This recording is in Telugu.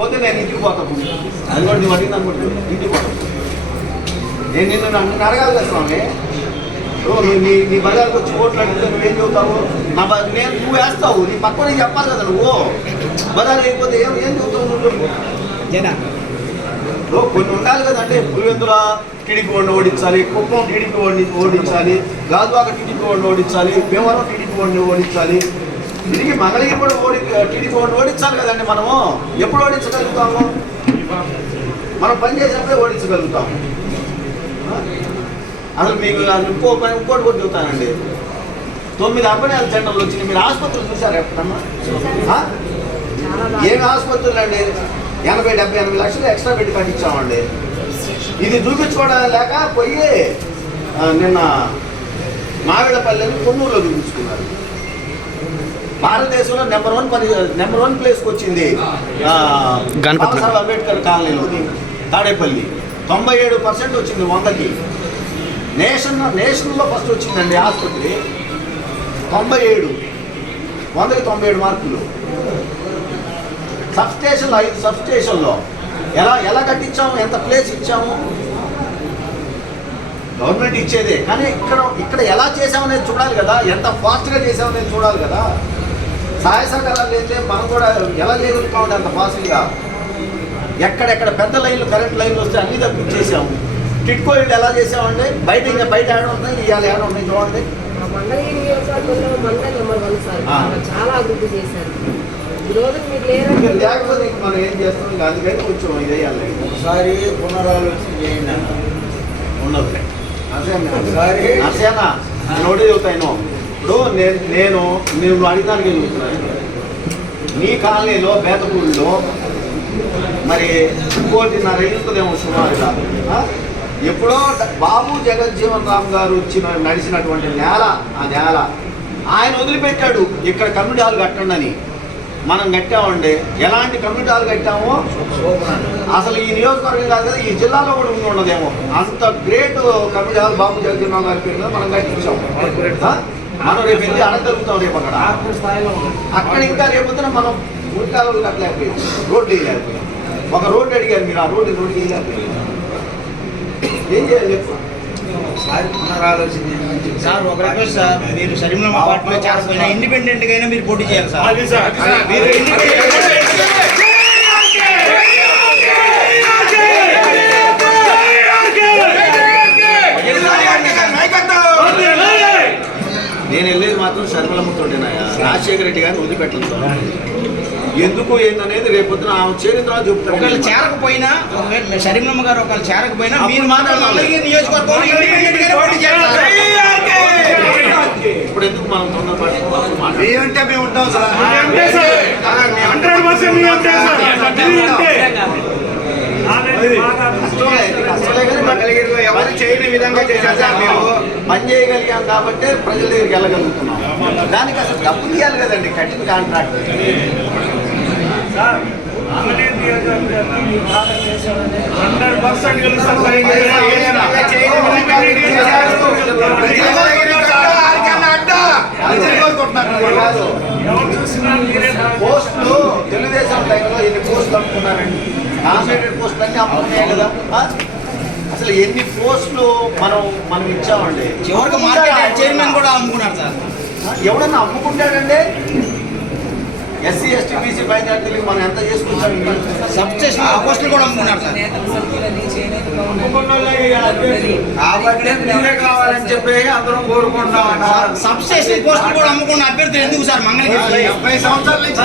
పోతే నేను ఇంటికి పోతాను. అది కూడా నువ్వు అడిగింది అనుకుంటు ఇంటికి పోతాను. నేను నిన్ను అడగాలి కదా స్వామి. నీ బజార్కి వచ్చి ఓట్లు అడిగితే నువ్వేం చెబుతావు? నేను నువ్వు వేస్తావు, నీ పక్కన చెప్పాలి కదా. నువ్వు బజార్ అయిపోతే ఏం చెబుతావు నువ్వు? కొన్ని ఉండాలి కదండి. పులివెందుల టీడీపీ వాడిని ఓడించాలి, కుప్పం టీడీపీ వాడిని ఓడించాలి, గాజువాక టీడీపీ వాడిని ఓడించాలి, భీమవరం టీడీపీ వాడిని ఓడించాలి, తిరిగి మంగళగిరి కూడా టీడీపీ వాడిని ఓడించాలి కదండి. మనము ఎప్పుడు ఓడించగలుగుతాము? మనం పని చేసినప్పుడే ఓడించగలుగుతాము. అసలు మీకు ఇంకోటి కూడా చెబుతానండి. 9 అర్బన్ సెంటర్లు వచ్చినాయి. మీరు ఆసుపత్రులు చూసారు ఎప్పుడన్నా? ఏమి ఆసుపత్రులు అండి? 80-80 లక్షలు ఎక్స్ట్రా పెట్టి కట్టించామండి. ఇది చూపించుకోవడం లేక పోయి నిన్న మావిడపల్లిని కొన్నూరులో చూపించుకున్నారు. భారతదేశంలో నెంబర్ 1 ప్లేస్కి వచ్చింది బాబాసాహెబ్ అంబేద్కర్ కాలనీలోని తాడేపల్లి. 97% వచ్చింది 100కి. నేషనల్లో ఫస్ట్ వచ్చిందండి ఆసుపత్రి. 97, 100కి 97 మార్కులు. సబ్స్టేషన్లో 5 సబ్స్టేషన్లో ఎలా కట్టించాము? ఎంత ప్లేస్ ఇచ్చాము? గవర్నమెంట్ ఇచ్చేదే. కానీ ఇక్కడ ఎలా చేసామనేది చూడాలి కదా. ఎంత ఫాస్ట్గా చేసామనేది చూడాలి కదా. సహాయ సహకారాలు అయితే మనం కూడా ఎలా చేయగలుగుతామంటే అంత ఫాస్ట్గా. ఎక్కడెక్కడ పెద్ద లైన్లు, కరెంట్ లైన్లు వస్తే అన్నీ తప్పించేసాము. టిట్కో ఇల్లు ఎలా చేసామండి? బయట ఏడ ఉన్నాయి, ఇవాళ ఏడ ఉన్నాయి చూడండి. చాలా అభివృద్ధి చేశారు. లేకపోతే మనం ఏం చేస్తాం? అందుకని కొంచెం ఇది వేయాలి. ఒకసారి పునరాలోచన చేయండి. ఉండదు నర్సేనా నేను ఒకటే చెబుతాను. ఇప్పుడు నేను అడిగిదానికి చెబుతున్నాను. నీ కాలనీలో బేతపూడిలో మరి 1.5 ఇల్లుతుందేమో సుమారుగా. ఎప్పుడో బాబు జగజ్జీవన్ రామ్ గారు నడిచినటువంటి నేల, ఆ నేల ఆయన వదిలిపెట్టాడు. ఇక్కడ కమ్యూనిటీ హాల్ కట్టండి అని. మనం కట్టామండి. ఎలాంటి కమ్యూనిటీ హాల్ కట్టామో అసలు ఈ నియోజకవర్గం కాదు కదా, ఈ జిల్లాలో కూడా ఉండదేమో. అంత గ్రేట్ కమ్యూనిటీ హాల్ బాబు జగజ్జీవన్ రామ్ గారి పేరు మనం కట్టించాము. మనం రేపు వెళ్ళి అడగలుగుతాం. రేపు అక్కడ ఇంకా రేపొద్దున మనం ఊరికాలు కట్టలేకపోయాం, రోడ్లు వేయలేకపోయాం. ఒక రోడ్డు అడిగారు మీరు, ఆ రోడ్డు వేయలేకపోయాం. ఏం చేయాలి చెప్పు? సార్ ఒక రిక్వెస్ట్ సార్, మీరు షరీంలో మా పార్టీలో చేస్తున్నా ఇండిపెండెంట్ గా అయినా మీరు పోటీ చేయాలి సార్. నేను వెళ్ళేది మాత్రం షర్మిలమ్మతోటేనాయా. రాజశేఖర రెడ్డి గారిని వదిలిపెట్టను సార్. ఎందుకు ఏందనేది రేపొద్దున ఆమె చేరిన తర్వాత చెప్తాను. ఒకవేళ చేరకపోయినా, షరీంలమ్మ గారు ఒకవేళ చేరకపోయినా మీరు మాత్రం నియోజకవర్గంలో ఇప్పుడు ఎందుకు మనం అంటే మేము ఉంటాం సార్. ఎవరు చేయని విధంగా చేశారు సార్. మేము పని చేయగలిగాం కాబట్టి ప్రజల దగ్గరికి వెళ్ళగలుగుతున్నాం. దానికి అసలు డబ్బు తీయాలి కదండి, కట్టిన కాంట్రాక్ట్. పోస్టులు తెలుగుదేశం టైంలో ఎన్ని పోస్టులు అమ్ముకున్నారండి? నామినేటెడ్ పోస్టులు అన్నీ అమ్ముకున్నాయి కదా. అసలు ఎన్ని పోస్టులు మనం ఇచ్చామండి. చివరికి మార్కెట్ చైర్మన్ కూడా అమ్ముకున్నారు సార్. ఎవడన్నా అమ్ముకుంటాడండి? ఎస్సీ ఎస్టీ బీసీ మైనార్టీలకు మనం ఎంత చేసుకుంటాం? సబ్స్టేషన్ పోస్టులు కూడా అమ్ముకున్నారు సార్. కాబట్టి మీరే కావాలని చెప్పి అందరం కోరుకుంటాం. సబ్స్టేషన్ పోస్టులు కూడా అమ్ముకున్న అభ్యర్థులు ఎందుకు సార్? మంగళగిరి 70 సంవత్సరాల నుంచి